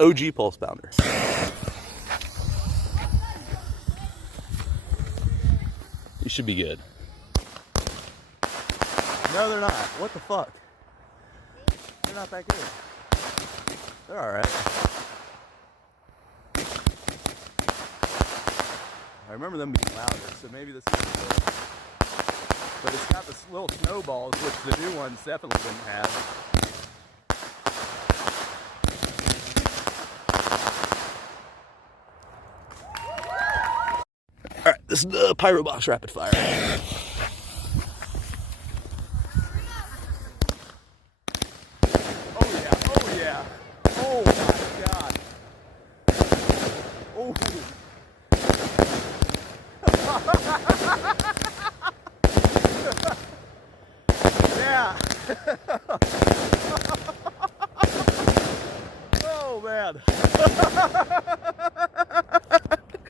OG pulse pounder. You should be good. No, they're not. What the fuck? They're not that good. They're alright. I remember them being louder, so maybe this is good. But it's got this little snowballs, which the new ones definitely didn't have. Alright, this is the PyroBox rapid fire. Oh yeah, oh yeah. Oh my god. Oh. Yeah. Oh man.